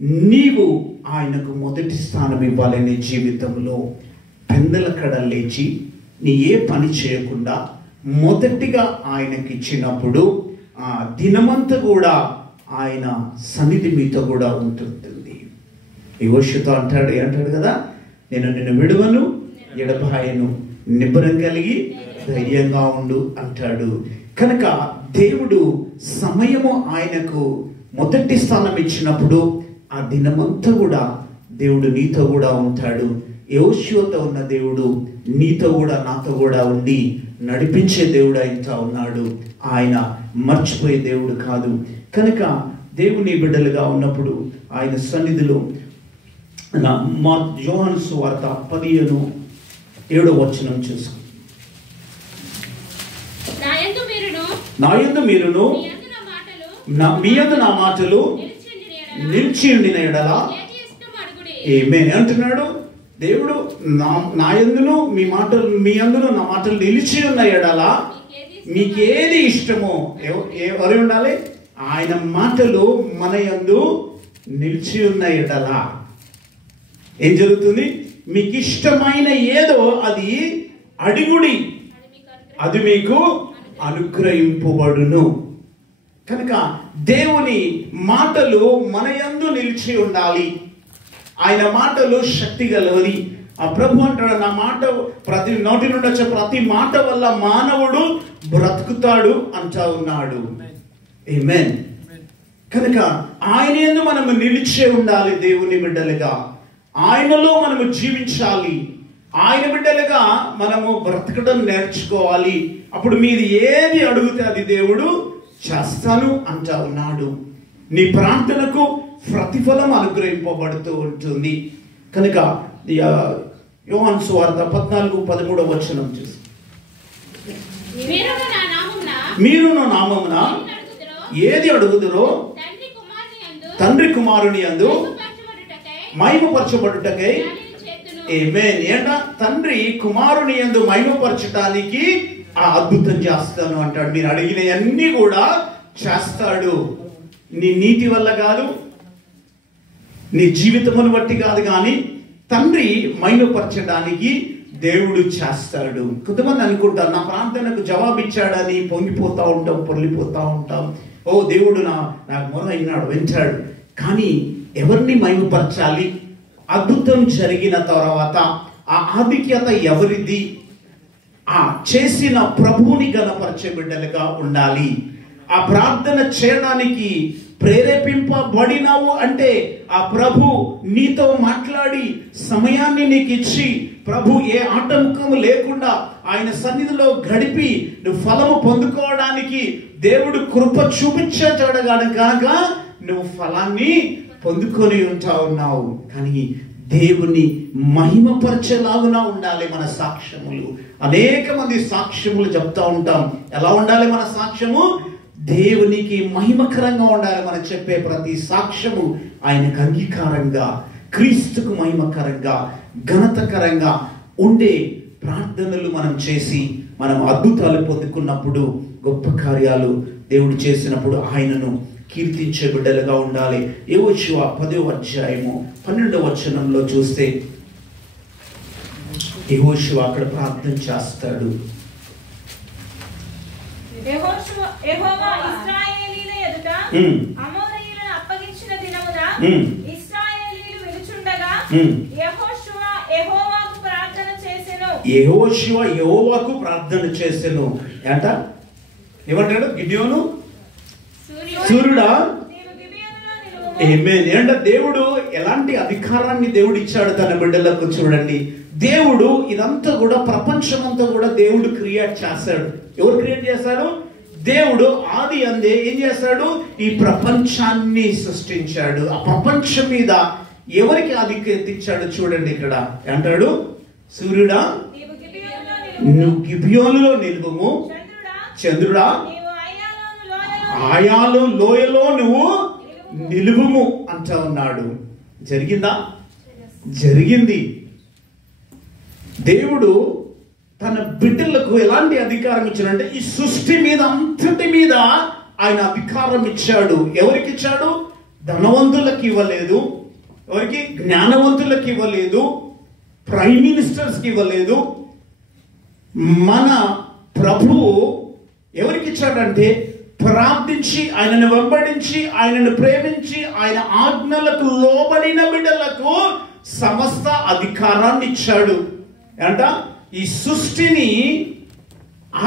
నీవు ఆయనకు మొదటి స్థానం ఇవ్వాలి. నీ జీవితంలో పెందల కడ లేచి నీ ఏ పని చేయకుండా మొదటిగా ఆయనకి ఇచ్చినప్పుడు ఆ దినమంతా కూడా ఆయన సన్నిధి మీతో కూడా ఉంటుంది. యోషుతో అంటాడు కదా, నేను నిన్ను విడువను ఎడబాయను, నిబ్బరం కలిగి ధైర్యంగా ఉండు అంటాడు. కనుక దేవుడు సమయము ఆయనకు మొదటి స్థానం ఇచ్చినప్పుడు ఆ దినమంతా కూడా దేవుడు నీతో కూడా ఉంటాడు. యోషువతో ఉన్న దేవుడు నీతో కూడా నాతో కూడా ఉండి నడిపించే దేవుడు ఆయనతో ఉన్నాడు. ఆయన మర్చిపోయే దేవుడు కాదు. కనుక దేవుని బిడ్డలుగా ఉన్నప్పుడు ఆయన సన్నిధిలో యోహాను సువార్త 15:7 చూసుకో. నాయందు మీరును మీ యందు నా మాటలు నిలిచి ఉండిన ఎడల ఆమేన్ అంటున్నాడు దేవుడు. నా యందును మీ యందును నా మాటలు నిలిచి ఉన్న ఎడల మీకేది ఇష్టమో ఎవరు ఉండాలి? ఆయన మాటలు మన యందు నిలిచి ఉన్న ఎడల ఏం జరుగుతుంది? మీకు ఇష్టమైన ఏదో అది అడుగుడి, అది మీకు అనుగ్రహింపబడును. కనుక దేవుని మాటలు మన యందు నిలిచి ఉండాలి. ఆయన మాటలు శక్తి గలవి. ఆ ప్రభు అంటాడు, నా మాట ప్రతి నోటి నుండి వచ్చే ప్రతి మాట వల్ల మానవుడు బ్రతుకుతాడు అంటా ఉన్నాడు. ఆమేన్. కనుక ఆయన యందు మనము నిలిచే ఉండాలి. దేవుని బిడ్డలుగా ఆయనలో మనము జీవించాలి. ఆయన బిడ్డలుగా మనము బ్రతకడం నేర్చుకోవాలి. అప్పుడు మీది ఏది అడిగితే అది దేవుడు చేస్తాను అంటా ఉన్నాడు. నీ ప్రార్థనకు ప్రతిఫలం అనుగ్రహింపబడుతూ ఉంటుంది. కనుక యోహాను సువార్త 14:13 చూసి, మీరు నా నామమున ఏది అడుగుదురో తండ్రి కుమారుని యందు మహిమపరచబడుటకై. ఆమేన్. ఏంట తండ్రి కుమారుని యందు మహిమపరచడానికి ఆ అద్భుతం చేస్తాను అంటాడు. మీరు అడిగినవన్నీ కూడా చేస్తాడు. నీ నీతి వల్ల కాదు, నీ జీవితమును బట్టి కాదు, కానీ తండ్రి మహిమపరచడానికి దేవుడు చేస్తాడు. కొంతమంది అనుకుంటారు, నా ప్రార్థనకు జవాబిచ్చాడని పొంగిపోతా ఉంటాం, పొర్లిపోతా ఉంటాం. ఓ దేవుడు నాకు మొర అయినాడు, వింటాడు. కానీ ఎవరిని మహిమపరచాలి? అద్భుతం జరిగిన తర్వాత ఆ ఆధిక్యత ఎవరిది? ఆ చేసిన ప్రభువుని గణపరిచే బిడ్డలుగా ఉండాలి. ఆ ప్రార్థన చేయడానికి ప్రేరేపింపబడినావు అంటే ఆ ప్రభు నీతో మాట్లాడి సమయాన్ని నీకు ఇచ్చి, ప్రభు ఏ ఆటంకము లేకుండా ఆయన సన్నిధిలో గడిపి నువ్వు ఫలము పొందుకోవడానికి దేవుడు కృప చూపించేటాడు కనుక నువ్వు ఫలాన్ని పొందుకొని ఉంటా ఉన్నావు. కానీ దేవుని మహిమపరచేలాగునా ఉండాలి మన సాక్ష్యములు. అనేక మంది సాక్ష్యములు చెప్తా ఉంటాం. ఎలా ఉండాలి మన సాక్ష్యము? దేవునికి మహిమకరంగా ఉండాలి. మనం చెప్పే ప్రతి సాక్ష్యము ఆయనకు అంగీకారంగా, క్రీస్తుకు మహిమకరంగా, ఘనతకరంగా ఉండే ప్రార్థనలు మనం చేసి మనం అద్భుతాలు పొందుకున్నప్పుడు, గొప్ప కార్యాలు దేవుడు చేసినప్పుడు ఆయనను కీర్తించే బిడ్డలుగా ఉండాలి. యెహోషువ 10:12 చూస్తే యెహోషువ అక్కడ ప్రార్థన చేస్తాడు. యెహోవా ఇశ్రాయేలీయుల ఎదుట అమోరీయులను అప్పగించిన దినమున ఇశ్రాయేలీయులు విలుచుండగా యెహోషువ యెహోవాకు ప్రార్థన చేసెను. యెహోషువ యెహోవాకు ప్రార్థన చేసెను. ఏంట ఏమంటాడు? గిద్యోను, సూర్యుడా ఆమేన్. ఏంట దేవుడు ఎలాంటి అధికారాన్ని దేవుడు ఇచ్చాడు తన బిడ్డలకు. చూడండి, దేవుడు ఇదంతా కూడా ప్రపంచమంతా కూడా దేవుడు క్రియేట్ చేస్తాడు. ఎవరు క్రియేట్ చేశాడు? దేవుడు ఆది అందే ఏం చేస్తాడు? ఈ ప్రపంచాన్ని సృష్టించాడు. ఆ ప్రపంచం మీద ఎవరికి ఆధిక్యత ఇచ్చాడు? చూడండి, ఇక్కడ అంటాడు, సూర్యుడా నువ్వు గిబియోనులో నిలువుము, చంద్రుడా ఆయాలో లోయలో నువ్వు నిలువుము అంటా ఉన్నాడు. జరిగిందా? జరిగింది. దేవుడు తన బిడ్డలకు ఎలాంటి అధికారం ఇచ్చాడంటే ఈ సృష్టి మీద అంతటి మీద ఆయన అధికారం ఇచ్చాడు. ఎవరికి ఇచ్చాడు? ధనవంతులకు ఇవ్వలేదు, ఎవరికి జ్ఞానవంతులకు ఇవ్వలేదు, ప్రైమ్ మినిస్టర్స్కి ఇవ్వలేదు. మన ప్రభువు ఎవరికి ఇచ్చాడంటే ప్రార్థించి ఆయనను వెంబడించి ఆయనను ప్రేమించి ఆయన ఆజ్ఞలకు లోబడిన బిడ్డలకు సమస్త అధికారాన్ని ఇచ్చాడు. అంట ఈ సృష్టిని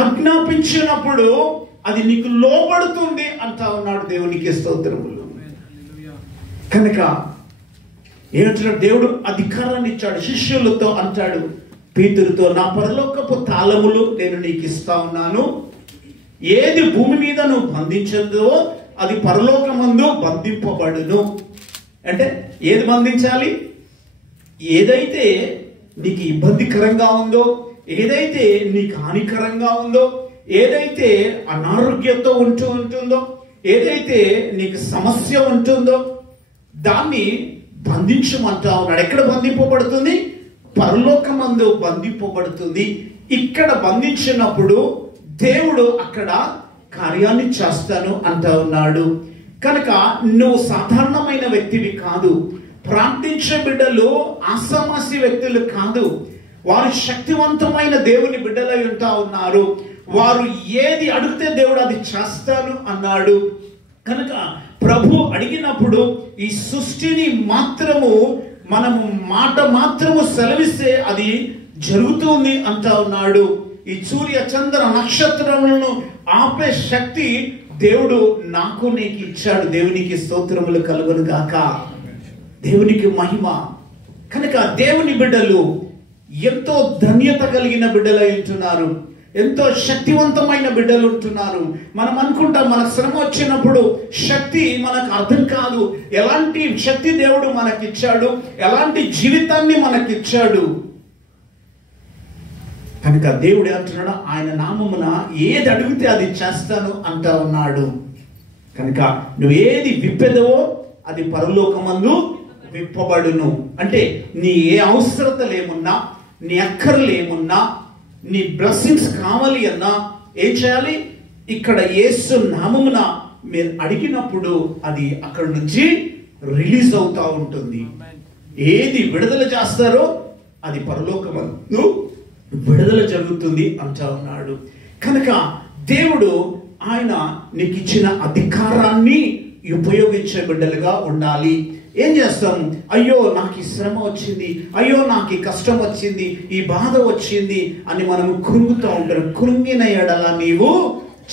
ఆజ్ఞాపించినప్పుడు అది నీకు లోబడుతుంది అంటా ఉన్నాడు. దేవునికి స్తోత్రములు. కనుక ఏమంటున్నాడు? దేవుడు అధికారాన్ని ఇచ్చాడు. శిష్యులతో అంటాడు, పేతురుతో, నా పరలోకపు తాళములు నేను నీకు ఇస్తా ఉన్నాను. ఏది భూమి మీద నువ్వు బంధించదో అది పరలోకమందు బంధింపబడును. అంటే ఏది బంధించాలి? ఏదైతే నీకు ఇబ్బందికరంగా ఉందో, ఏదైతే నీకు హానికరంగా ఉందో, ఏదైతే అనారోగ్యంతో ఉంటుందో, ఏదైతే నీకు సమస్య ఉంటుందో దాన్ని బంధించమంటా ఉన్నాడు. ఎక్కడ బంధింపబడుతుంది? పరలోకమందు బంధింపబడుతుంది. ఇక్కడ బంధించినప్పుడు దేవుడు అక్కడ కార్యాన్ని చేస్తాను అంటా ఉన్నాడు. కనుక నువ్వు సాధారణమైన వ్యక్తివి కాదు. ప్రార్థించే బిడ్డలు ఆసామాసి వ్యక్తులు కాదు. వారు శక్తివంతమైన దేవుని బిడ్డలై ఉంటా ఉన్నారు. వారు ఏది అడిగితే దేవుడు అది చేస్తాను అన్నాడు. కనుక ప్రభు అడిగినప్పుడు ఈ సృష్టిని మాత్రము మనము మాట మాత్రము సెలవిస్తే అది జరుగుతుంది అంటా ఉన్నాడు. ఈ సూర్య చంద్ర నక్షత్రములను ఆపే శక్తి దేవుడు నాకు నీకు ఇచ్చాడు. దేవునికి స్తోత్రములు కలుగును గాక. దేవునికి మహిమ. కనుక దేవుని బిడ్డలు ఎంతో ధన్యత కలిగిన బిడ్డలై ఉంటున్నారు. ఎంతో శక్తివంతమైన బిడ్డలు ఉంటున్నారు. మనం అనుకుంటాం మనకు శ్రమ వచ్చినప్పుడు శక్తి మనకు అర్థం కాదు. ఎలాంటి శక్తి దేవుడు మనకిచ్చాడు, ఎలాంటి జీవితాన్ని మనకిచ్చాడు. కనుక దేవుడు అంటున్నాడు, ఆయన నామమున ఏది అడిగితే అది చేస్తాను అంటా ఉన్నాడు. కనుక నువ్వు ఏది విప్పెదవో అది పరలోకమందు విప్పబడును. అంటే నీ ఏ అవసరతలు ఏమున్నా, నీ అక్కర్లు ఏమున్నా, నీ బ్లెస్సింగ్స్ కావాలి అన్నా ఏం చేయాలి? ఇక్కడ యేసు నామమున మీరు అడిగినప్పుడు అది అక్కడ నుంచి రిలీజ్ అవుతా ఉంటుంది. ఏది విడుదల చేస్తారో అది పరలోకమందు విడుదల జరుగుతుంది అంటా ఉన్నాడు. కనుక దేవుడు ఆయన నీకు ఇచ్చిన అధికారాన్ని ఉపయోగించే బిడ్డలుగా ఉండాలి. ఏం చేస్తాం? అయ్యో నాకు ఈ శ్రమ వచ్చింది, అయ్యో నాకు ఈ కష్టం వచ్చింది, ఈ బాధ వచ్చింది అని మనము కృంగుతూ ఉంటారు. కృంగిన ఎడల నీవు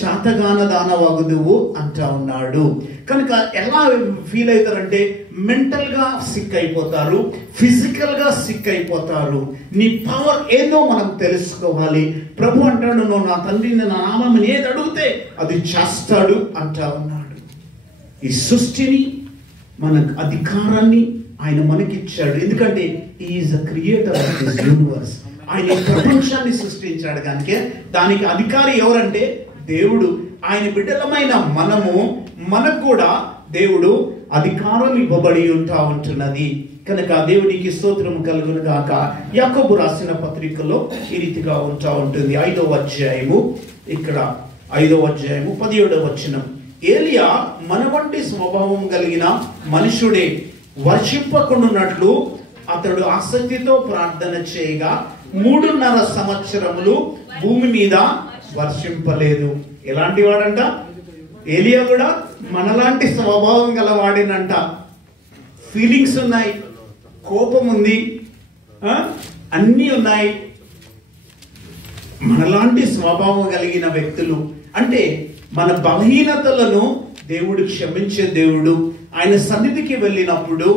చాతగాన దానవగుదువు అంటా ఉన్నాడు. కనుక ఎలా ఫీల్ అవుతారంటే మెంటల్ గా సిక్ అయిపోతారు, ఫిజికల్ గా సిక్ అయిపోతారు. నీ పవర్ ఏదో మనం తెలుసుకోవాలి. ప్రభు అంటాడు, నువ్వు నా తండ్రిని నా నామమున ఏది అడిగితే అది చేస్తాడు అంటా ఉన్నాడు. ఈ సృష్టిని మన అధికారాన్ని ఆయన మనకిచ్చాడు. ఎందుకంటే is the creator of this universe. ఆయన ప్రపంచాన్ని సృష్టించాడు. కనుక దానికి అధికారి ఎవరంటే దేవుడు. ఆయన బిడ్డలమైన మనకు కూడా దేవుడు అధికారం ఇవ్వబడి ఉంటున్నది. కనుక దేవునికి స్తోత్రం కలుగును గాక. యాకోబు రాసిన పత్రికలో ఈ రీతిగా ఉంటుంది. 5వ అధ్యాయము, ఇక్కడ 5వ అధ్యాయము 17వ వచనం. ఏలియా మన వంటి స్వభావం కలిగిన మనుషుడే. వర్షింపకుండున్నట్లు అతడు ఆసక్తితో ప్రార్థన చేయగా 3.5 సంవత్సరములు భూమి మీద వర్షింపలేదు. ఎలాంటి వాడంట? ఏలియా కూడా మనలాంటి స్వభావం గలవాడినంట. ఫీలింగ్స్ ఉన్నాయి, కోపం ఉంది, అన్నీ ఉన్నాయి. మనలాంటి స్వభావం కలిగిన వ్యక్తులు అంటే మన బలహీనతలను దేవుడు క్షమించే దేవుడు. ఆయన సన్నిధికి వెళ్ళినప్పుడు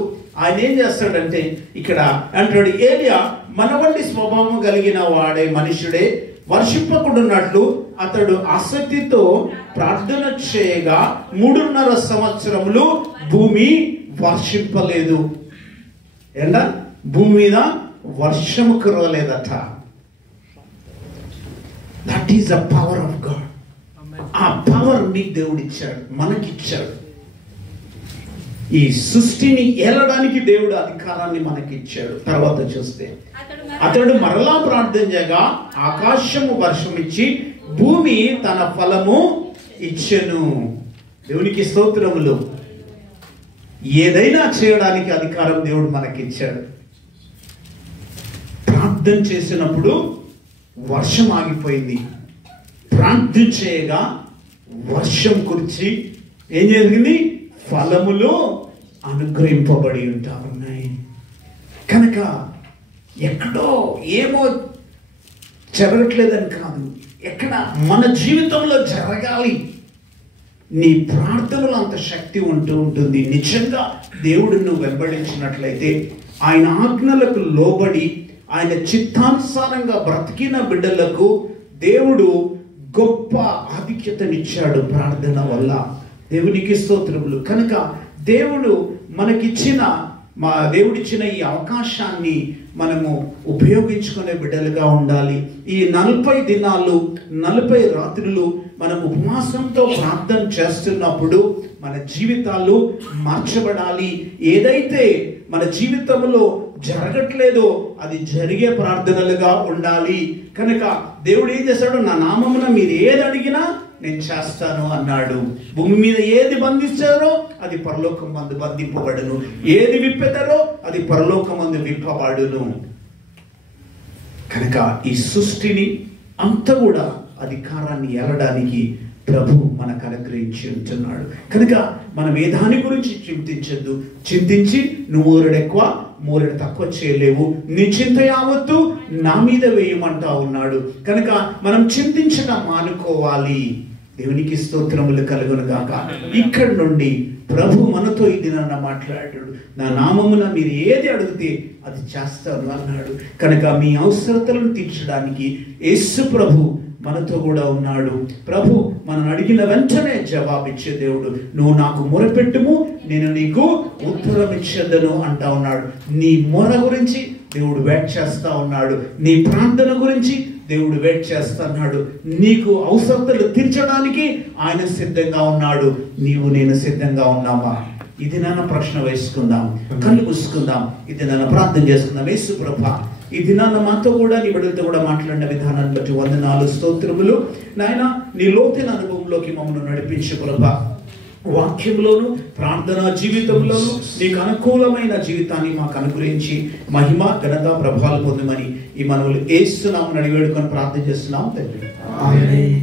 ఆయన ఏం చేస్తాడంటే ఇక్కడ అంటాడు, ఏలియా మన వంటి స్వభావం కలిగిన వాడే మనుషుడే. వర్షింపకుండున్నట్లు అతడు ఆసక్తితో ప్రార్థన చేయగా 3.5 సంవత్సరములు భూమి వర్షింపలేదు. ఏంటా? భూమి మీద వర్షము కురవలేదట. That is the power of God. ఆ పవర్ నీకు దేవుడు ఇచ్చాడు, మనకిచ్చాడు. ఈ సృష్టిని ఏలడానికి దేవుడు అధికారాన్ని మనకి ఇచ్చాడు. తర్వాత చూస్తే అతడు మరలా ప్రార్థన చేయగా ఆకాశము వర్షం ఇచ్చి భూమి తన ఫలము ఇచ్చెను. దేవునికి స్తోత్రములు. ఏదైనా చేయడానికి అధికారం దేవుడు మనకిచ్చాడు. ప్రార్థన చేసినప్పుడు వర్షం ఆగిపోయింది. ప్రార్థన చేయగా వర్షం కురిచి ఏం జరిగింది? ఫలములు అనుగ్రహింపబడి ఉంటా ఉన్నాయి. కనుక ఎక్కడో ఏమో జరగట్లేదని కాదు, ఎక్కడ మన జీవితంలో జరగాలి. నీ ప్రార్థనలో అంత శక్తి ఉంటుంది. నిజంగా దేవుడిని వెంబడించినట్లయితే, ఆయన ఆజ్ఞలకు లోబడి ఆయన చిత్తానుసారంగా బ్రతికిన బిడ్డలకు దేవుడు గొప్ప ఆధిక్యతనిచ్చాడు ప్రార్థన వల్ల. దేవునికి స్తోత్రములు. కనుక దేవుడు దేవుడిచ్చిన ఈ అవకాశాన్ని మనము ఉపయోగించుకునే బిడ్డలుగా ఉండాలి. ఈ 40 దినాలు 40 రాత్రులు మనం ఉపవాసంతో ప్రార్థన చేస్తున్నప్పుడు మన జీవితాలు మార్చబడాలి. ఏదైతే మన జీవితంలో జరగట్లేదో అది జరిగే ప్రార్థనలుగా ఉండాలి. కనుక దేవుడు ఏం చేస్తాడు? నా నామమున మీరు ఏది అడిగినా నేను చేస్తాను అన్నాడు. భూమి మీద ఏది బంధిస్తారో అది పరలోకమందు బంధింపబడును, ఏది విప్పెదరో అది పరలోకమందు విప్పబడును. కనుక ఈ సృష్టిని అంతా కూడా అధికారాన్ని ఏలడానికి ప్రభు మనకు అనుగ్రహించి ఉంటున్నాడు. కనుక మనం ఏ దాని గురించి చింతించద్దు. చింతించి నువ్వు ఊరడు ఎక్కువ మూరడు తక్కువ చేయలేవు, నీ చింత యావత్తు నా మీద వేయమంటా ఉన్నాడు. కనుక మనం చింతించడం మానుకోవాలి. దేవునికి స్తోత్రములు కలుగును గాక. ఇక్కడ నుండి ప్రభు మనతో ఇది నన్ను మాట్లాడాడు. నా నామమున మీరు ఏది అడిగితే అది చేస్తాను అన్నాడు. కనుక మీ అవసరతలను తీర్చడానికి యేసు ప్రభు మనతో కూడా ఉన్నాడు. ప్రభు మనం అడిగిన వెంటనే జవాబిచ్చే దేవుడు. నువ్వు నాకు మొరపెట్టుము, నేను నీకు ఉత్తరం ఇచ్చేదను అంటా ఉన్నాడు. నీ మొర గురించి దేవుడు వెయిట్ చేస్తా ఉన్నాడు. నీ ప్రార్థన గురించి దేవుడు వెయిట్ చేస్తున్నాడు. నీకు అవసరతలు తీర్చడానికి ఆయన సిద్ధంగా ఉన్నాడు. నీవు నేను సిద్ధంగా ఉన్నామా? ఇది నాన్న ప్రశ్న వేసుకుందాం, కళ్ళు మూసుకుందాం, ఇది నాన్న ప్రార్థన చేసుకుందాం. యేసు ప్రభా, ఈ దినాన్న మాతో కూడా నీ బిడ్డలతో కూడా మాట్లాడిన విధానాన్ని బట్టి వందనాలు, స్తోత్రములు. నాయన నీ లోతైన అనుభవంలోకి మమ్మల్ని నడిపించు ప్రభా. వాక్యంలోను ప్రార్థనా జీవితంలోను నీకు అనుకూలమైన జీవితాన్ని మాకు అనుగ్రహించి మహిమ ఘనత ప్రభావాలు పొందమని ఈ మనవులు యేసు నామమున అడిగి వేడుకొని ప్రార్థన చేస్తున్నాం తండ్రి. ఆమేన్.